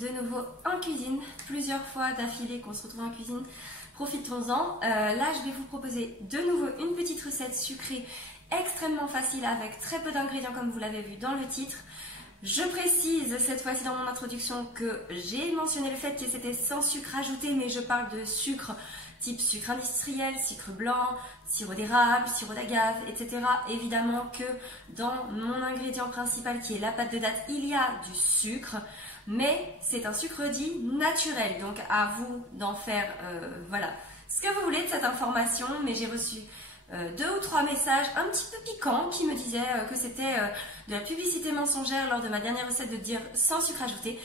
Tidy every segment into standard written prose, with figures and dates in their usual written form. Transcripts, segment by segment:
de nouveau en cuisine, plusieurs fois d'affilée qu'on se retrouve en cuisine, profitons-en. Là je vais vous proposer de nouveau une petite recette sucrée extrêmement facile avec très peu d'ingrédients comme vous l'avez vu dans le titre. Je précise cette fois-ci dans mon introduction que j'ai mentionné le fait que c'était sans sucre ajouté, mais je parle de sucre type sucre industriel, sucre blanc, sirop d'érable, sirop d'agave, etc. Évidemment que dans mon ingrédient principal qui est la pâte de date, il y a du sucre, mais c'est un sucre dit naturel. Donc à vous d'en faire voilà, ce que vous voulez de cette information, mais j'ai reçu 2 ou 3 messages un petit peu piquants qui me disaient que c'était de la publicité mensongère lors de ma dernière recette de dire sans sucre ajouté.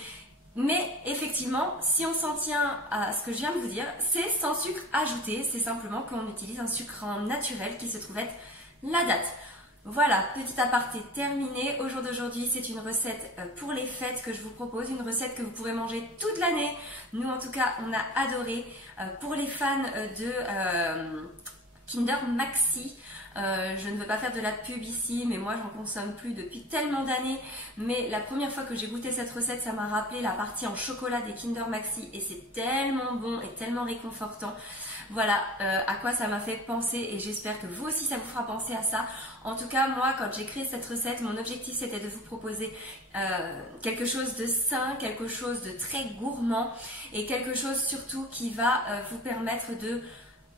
Mais effectivement, si on s'en tient à ce que je viens de vous dire, c'est sans sucre ajouté. C'est simplement qu'on utilise un sucre naturel qui se trouve être la date. Voilà, petit aparté terminé. Au jour d'aujourd'hui, c'est une recette pour les fêtes que je vous propose. Une recette que vous pourrez manger toute l'année. Nous, en tout cas, on a adoré. Pour les fans de Kinder Maxi, je ne veux pas faire de la pub ici, mais moi j'en consomme plus depuis tellement d'années. Mais la première fois que j'ai goûté cette recette, ça m'a rappelé la partie en chocolat des Kinder Maxi et c'est tellement bon et tellement réconfortant. Voilà à quoi ça m'a fait penser et j'espère que vous aussi ça vous fera penser à ça. En tout cas, moi quand j'ai créé cette recette, mon objectif c'était de vous proposer quelque chose de sain, quelque chose de très gourmand et quelque chose surtout qui va vous permettre de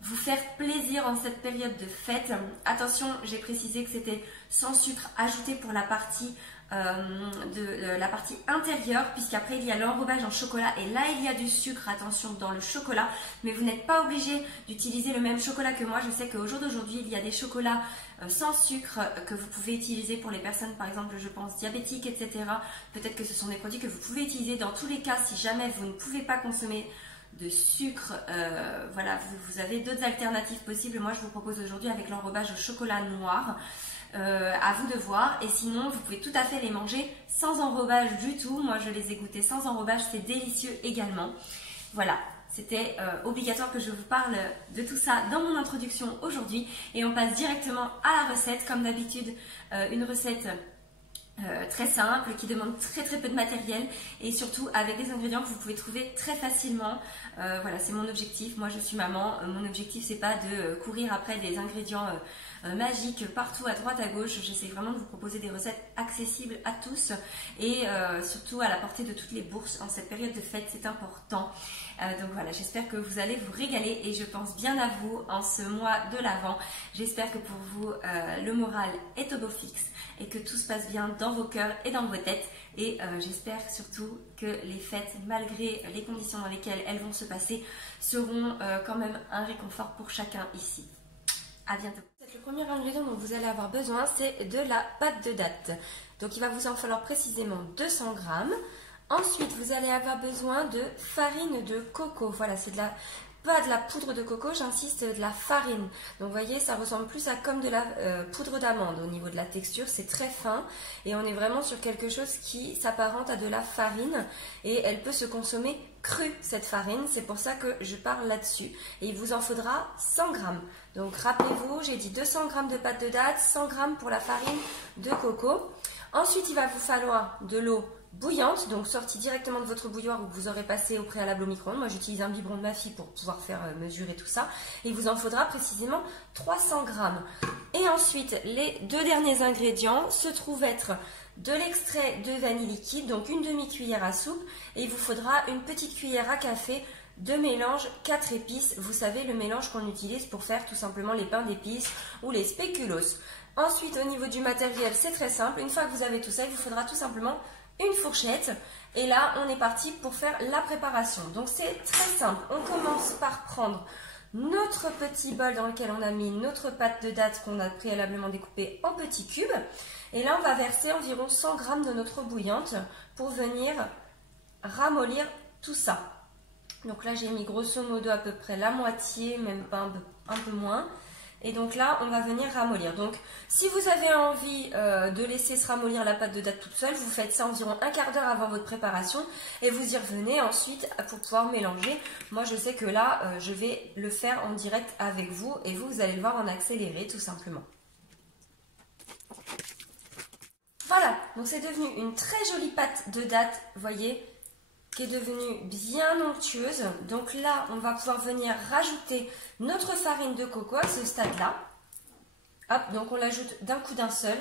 vous faire plaisir en cette période de fête. Attention, j'ai précisé que c'était sans sucre ajouté pour la partie la partie intérieure, puisqu'après il y a l'enrobage en chocolat et là il y a du sucre, attention, dans le chocolat, mais vous n'êtes pas obligé d'utiliser le même chocolat que moi. Je sais qu'au jour d'aujourd'hui il y a des chocolats sans sucre que vous pouvez utiliser pour les personnes par exemple je pense diabétiques, etc. Peut-être que ce sont des produits que vous pouvez utiliser. Dans tous les cas, si jamais vous ne pouvez pas consommer de sucre, voilà, vous avez d'autres alternatives possibles. Moi je vous propose aujourd'hui avec l'enrobage au chocolat noir, à vous de voir. Et sinon vous pouvez tout à fait les manger sans enrobage du tout. Moi je les ai goûtés sans enrobage, c'est délicieux également. Voilà, c'était obligatoire que je vous parle de tout ça dans mon introduction aujourd'hui et on passe directement à la recette. Comme d'habitude, une recette très simple, qui demande très peu de matériel et surtout avec des ingrédients que vous pouvez trouver très facilement. Voilà, c'est mon objectif. Moi je suis maman, mon objectif c'est pas de courir après des ingrédients magiques partout à droite à gauche. J'essaie vraiment de vous proposer des recettes accessibles à tous et surtout à la portée de toutes les bourses en cette période de fête, c'est important. Donc voilà, j'espère que vous allez vous régaler et je pense bien à vous en ce mois de l'Avent. J'espère que pour vous le moral est au beau fixe et que tout se passe bien dans vos cœurs et dans vos têtes. Et j'espère surtout que les fêtes, malgré les conditions dans lesquelles elles vont se passer, seront quand même un réconfort pour chacun ici. À bientôt. Le premier ingrédient dont vous allez avoir besoin, c'est de la pâte de date. Donc il va vous en falloir précisément 200 g. Ensuite, vous allez avoir besoin de farine de coco. Voilà, c'est pas de la poudre de coco, j'insiste, de la farine. Donc vous voyez, ça ressemble plus à comme de la poudre d'amande au niveau de la texture, c'est très fin et on est vraiment sur quelque chose qui s'apparente à de la farine et elle peut se consommer crue cette farine, c'est pour ça que je parle là-dessus. Et il vous en faudra 100 g. Donc rappelez-vous, j'ai dit 200 g de pâte de date, 100 g pour la farine de coco. Ensuite, il va vous falloir de l'eau bouillante, donc sortie directement de votre bouilloire ou que vous aurez passé au préalable au micro-ondes. Moi j'utilise un biberon de ma fille pour pouvoir faire mesurer tout ça. Et il vous en faudra précisément 300 g. Et ensuite, les 2 derniers ingrédients se trouvent être de l'extrait de vanille liquide, donc une demi-cuillère à soupe. Et il vous faudra une petite cuillère à café de mélange 4 épices. Vous savez, le mélange qu'on utilise pour faire tout simplement les pains d'épices ou les spéculoos. Ensuite, au niveau du matériel, c'est très simple. Une fois que vous avez tout ça, il vous faudra tout simplement une fourchette et là on est parti pour faire la préparation. Donc c'est très simple, on commence par prendre notre petit bol dans lequel on a mis notre pâte de date qu'on a préalablement découpée en petits cubes et là on va verser environ 100 g de notre eau bouillante pour venir ramollir tout ça. Donc là j'ai mis grosso modo à peu près la moitié, même pas un peu moins. Et donc là, on va venir ramollir. Donc, si vous avez envie de laisser se ramollir la pâte de date toute seule, vous faites ça environ un quart d'heure avant votre préparation et vous y revenez ensuite pour pouvoir mélanger. Moi, je sais que là, je vais le faire en direct avec vous et vous allez le voir en accéléré tout simplement. Voilà, donc c'est devenu une très jolie pâte de date, vous voyez, qui est devenue bien onctueuse. Donc là, on va pouvoir venir rajouter notre farine de coco à ce stade-là. Hop, donc on l'ajoute d'un coup d'un seul.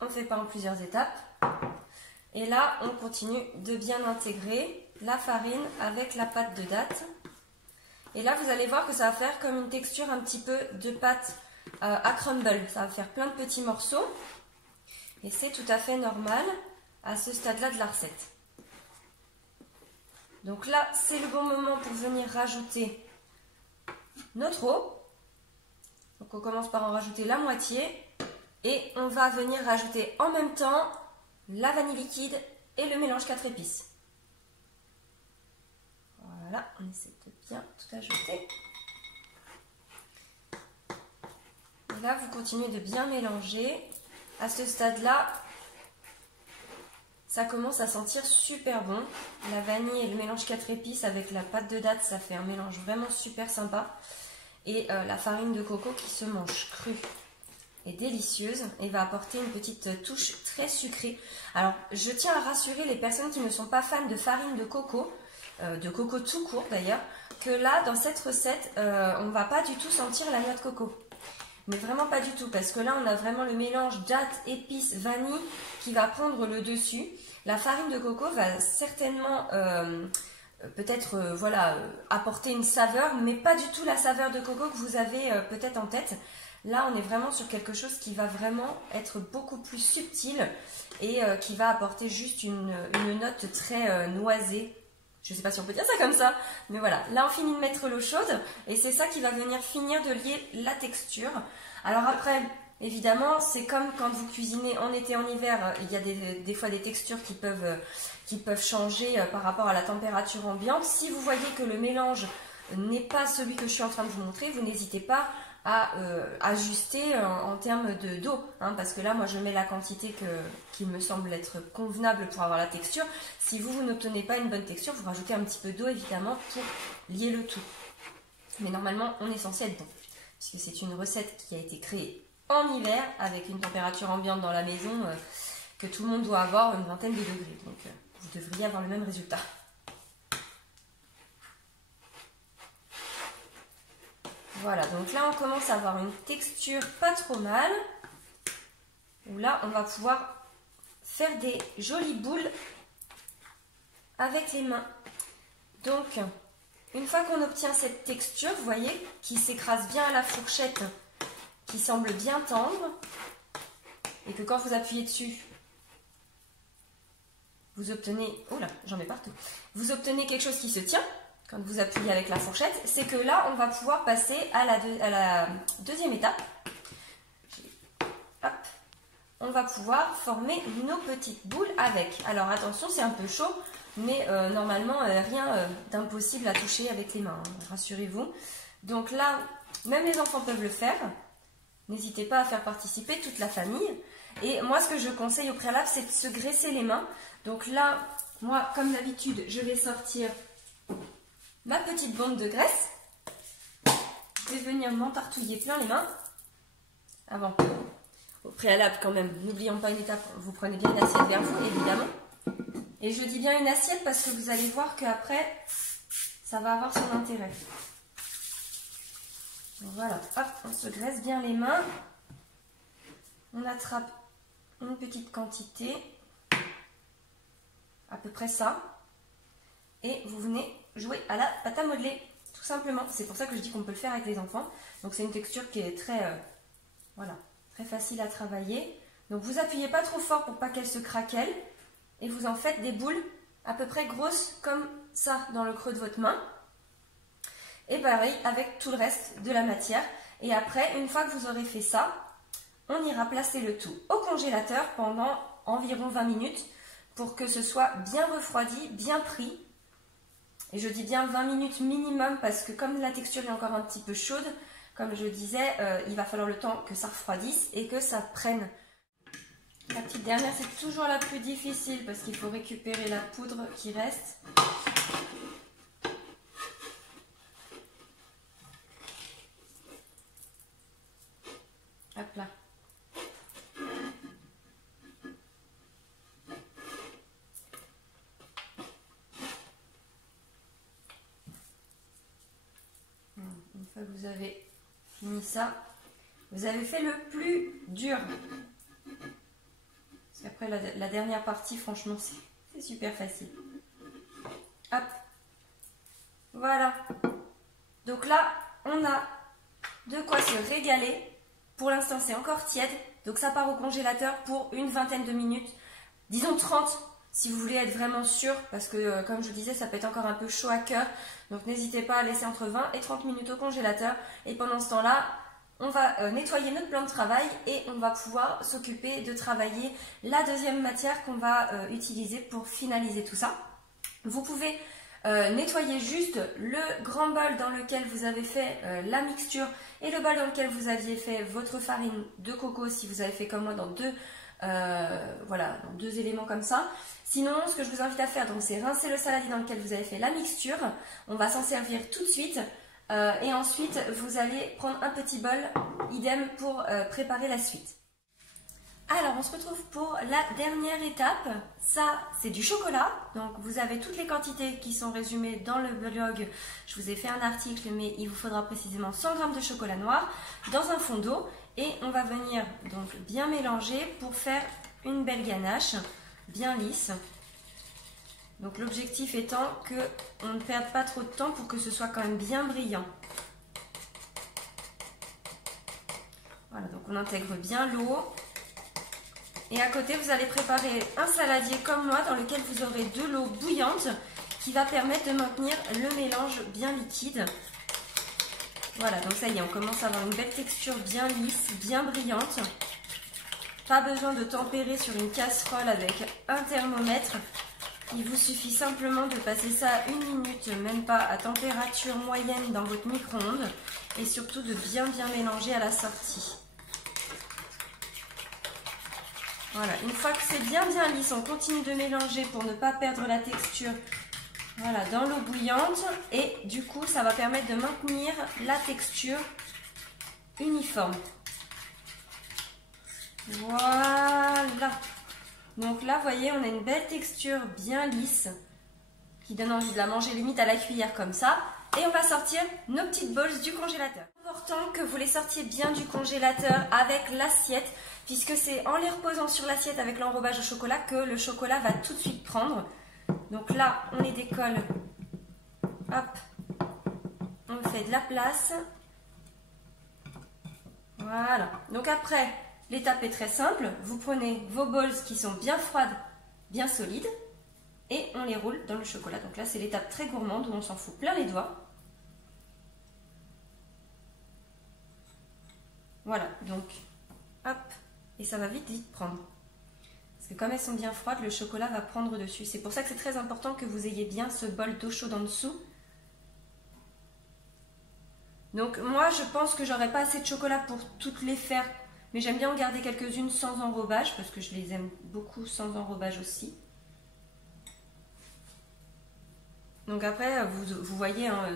On ne fait pas en plusieurs étapes. Et là, on continue de bien intégrer la farine avec la pâte de date. Et là, vous allez voir que ça va faire comme une texture un petit peu de pâte à crumble. Ça va faire plein de petits morceaux. Et c'est tout à fait normal à ce stade-là de la recette. Donc là, c'est le bon moment pour venir rajouter notre eau. Donc on commence par en rajouter la moitié. Et on va venir rajouter en même temps la vanille liquide et le mélange 4 épices. Voilà, on essaie de bien tout ajouter. Et là, vous continuez de bien mélanger. À ce stade-là, ça commence à sentir super bon. La vanille et le mélange 4 épices avec la pâte de date, ça fait un mélange vraiment super sympa. Et la farine de coco qui se mange crue est délicieuse et va apporter une petite touche très sucrée. Alors, je tiens à rassurer les personnes qui ne sont pas fans de farine de coco tout court d'ailleurs, que là, dans cette recette, on ne va pas du tout sentir la noix de coco. Mais vraiment pas du tout, parce que là, on a vraiment le mélange date, épices, vanille qui va prendre le dessus. La farine de coco va certainement peut-être apporter une saveur, mais pas du tout la saveur de coco que vous avez peut-être en tête. Là, on est vraiment sur quelque chose qui va vraiment être beaucoup plus subtil et qui va apporter juste une note très noisée. Je ne sais pas si on peut dire ça comme ça, mais voilà. Là, on finit de mettre l'eau chaude et c'est ça qui va venir finir de lier la texture. Alors après, évidemment, c'est comme quand vous cuisinez en été, en hiver, il y a des fois des textures qui peuvent changer par rapport à la température ambiante. Si vous voyez que le mélange n'est pas celui que je suis en train de vous montrer, vous n'hésitez pas à ajuster en termes d'eau, hein, parce que là, moi, je mets la quantité qui me semble être convenable pour avoir la texture. Si vous n'obtenez pas une bonne texture, vous rajoutez un petit peu d'eau, évidemment, pour lier le tout. Mais normalement, on est censé être bon, puisque c'est une recette qui a été créée en hiver, avec une température ambiante dans la maison que tout le monde doit avoir, une vingtaine de degrés. Donc, vous devriez avoir le même résultat. Voilà, donc là on commence à avoir une texture pas trop mal, où là on va pouvoir faire des jolies boules avec les mains. Donc, une fois qu'on obtient cette texture, vous voyez, qui s'écrase bien à la fourchette, qui semble bien tendre, et que quand vous appuyez dessus, vous obtenez, oh là, j'en mets partout, vous obtenez quelque chose qui se tient. Quand vous appuyez avec la fourchette, c'est que là, on va pouvoir passer à la deuxième étape. Hop. On va pouvoir former nos petites boules avec. Alors attention, c'est un peu chaud, mais normalement, rien d'impossible à toucher avec les mains, hein, rassurez-vous. Donc là, même les enfants peuvent le faire. N'hésitez pas à faire participer toute la famille. Et moi, ce que je conseille au préalable, c'est de se graisser les mains. Donc là, moi, comme d'habitude, je vais sortir ma petite bombe de graisse. Je vais venir m'entartouiller plein les mains. Avant, au préalable quand même, n'oublions pas une étape, vous prenez bien une assiette vers vous, évidemment. Et je dis bien une assiette parce que vous allez voir qu'après, ça va avoir son intérêt. Donc voilà, hop, on se graisse bien les mains. On attrape une petite quantité, à peu près ça. Et vous venez jouer à la pâte à modeler, tout simplement. C'est pour ça que je dis qu'on peut le faire avec les enfants. Donc c'est une texture qui est très, très facile à travailler. Donc vous appuyez pas trop fort pour pas qu'elle se craquelle. Et vous en faites des boules à peu près grosses comme ça dans le creux de votre main. Et pareil avec tout le reste de la matière. Et après, une fois que vous aurez fait ça, on ira placer le tout au congélateur pendant environ 20 minutes pour que ce soit bien refroidi, bien pris. Et je dis bien 20 minutes minimum parce que comme la texture est encore un petit peu chaude, comme je disais, il va falloir le temps que ça refroidisse et que ça prenne. La petite dernière, c'est toujours la plus difficile parce qu'il faut récupérer la poudre qui reste. Hop là. que vous avez fini ça, vous avez fait le plus dur. Parce qu'après la dernière partie, franchement, c'est super facile. Hop. Voilà. Donc là, on a de quoi se régaler. Pour l'instant, c'est encore tiède. Donc ça part au congélateur pour une vingtaine de minutes. Disons 30 si vous voulez être vraiment sûr. Parce que comme je vous disais, ça peut être encore un peu chaud à cœur. Donc n'hésitez pas à laisser entre 20 et 30 minutes au congélateur. Et pendant ce temps-là, on va nettoyer notre plan de travail et on va pouvoir s'occuper de travailler la deuxième matière qu'on va utiliser pour finaliser tout ça. Vous pouvez nettoyer juste le grand bol dans lequel vous avez fait la mixture et le bol dans lequel vous aviez fait votre farine de coco si vous avez fait comme moi dans voilà, dans deux éléments comme ça. Sinon, ce que je vous invite à faire, c'est rincer le saladier dans lequel vous avez fait la mixture. On va s'en servir tout de suite. Et ensuite, vous allez prendre un petit bol, idem pour préparer la suite. Alors, on se retrouve pour la dernière étape. Ça, c'est du chocolat. Donc, vous avez toutes les quantités qui sont résumées dans le blog. Je vous ai fait un article, mais il vous faudra précisément 100 g de chocolat noir dans un fond d'eau. Et on va venir donc bien mélanger pour faire une belle ganache bien lisse. Donc, l'objectif étant qu'on ne perde pas trop de temps pour que ce soit quand même bien brillant. Voilà, donc on intègre bien l'eau. Et à côté, vous allez préparer un saladier comme moi dans lequel vous aurez de l'eau bouillante qui va permettre de maintenir le mélange bien liquide. Voilà, donc ça y est, on commence à avoir une belle texture bien lisse, bien brillante. Pas besoin de tempérer sur une casserole avec un thermomètre. Il vous suffit simplement de passer ça 1 minute, même pas à température moyenne dans votre micro-ondes. Et surtout de bien mélanger à la sortie. Voilà, une fois que c'est bien lisse, on continue de mélanger pour ne pas perdre la texture. Voilà, dans l'eau bouillante. Et du coup, ça va permettre de maintenir la texture uniforme. Voilà. Donc là, vous voyez, on a une belle texture bien lisse qui donne envie de la manger limite à la cuillère comme ça. Et on va sortir nos petites balls du congélateur. C'est important que vous les sortiez bien du congélateur avec l'assiette, puisque c'est en les reposant sur l'assiette avec l'enrobage au chocolat que le chocolat va tout de suite prendre. Donc là, on les décolle. Hop. On fait de la place. Voilà. Donc après, l'étape est très simple. Vous prenez vos balls qui sont bien froides, bien solides, et on les roule dans le chocolat. Donc là, c'est l'étape très gourmande où on s'en fout plein les doigts. Voilà, donc, hop, et ça va vite prendre. Parce que comme elles sont bien froides, le chocolat va prendre dessus. C'est pour ça que c'est très important que vous ayez bien ce bol d'eau chaude en dessous. Donc moi, je pense que j'aurai pas assez de chocolat pour toutes les faire. Mais j'aime bien en garder quelques-unes sans enrobage, parce que je les aime beaucoup sans enrobage aussi. Donc après, vous voyez, hein,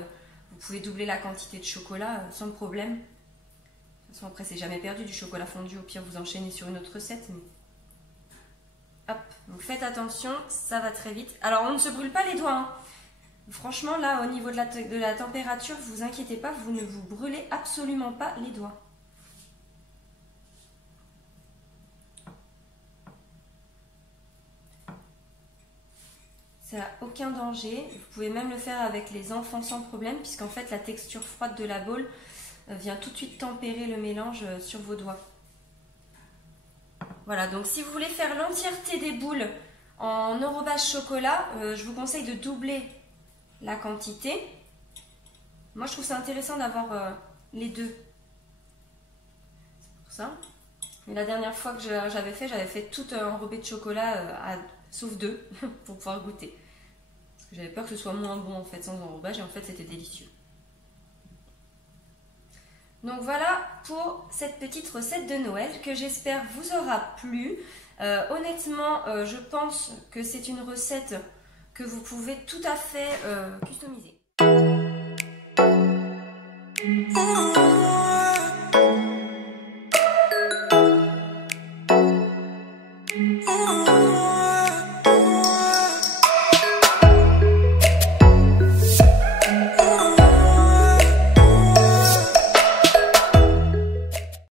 vous pouvez doubler la quantité de chocolat sans problème. De toute façon, après, c'est jamais perdu du chocolat fondu. Au pire, vous enchaînez sur une autre recette. Mais... hop, donc faites attention, ça va très vite. Alors, on ne se brûle pas les doigts. Hein. Franchement, là, au niveau de la température, ne vous inquiétez pas, vous ne vous brûlez absolument pas les doigts. Ça n'a aucun danger. Vous pouvez même le faire avec les enfants sans problème, puisqu'en fait, la texture froide de la boule vient tout de suite tempérer le mélange sur vos doigts. Voilà, donc si vous voulez faire l'entièreté des boules en enrobage chocolat, je vous conseille de doubler la quantité. Moi, je trouve ça intéressant d'avoir les deux. C'est pour ça. Et la dernière fois que j'avais fait tout enrobé de chocolat, sauf 2, pour pouvoir goûter. Parce que j'avais peur que ce soit moins bon en fait sans enrobage, et en fait c'était délicieux. Donc voilà pour cette petite recette de Noël que j'espère vous aura plu. Honnêtement, je pense que c'est une recette que vous pouvez tout à fait customiser. Oh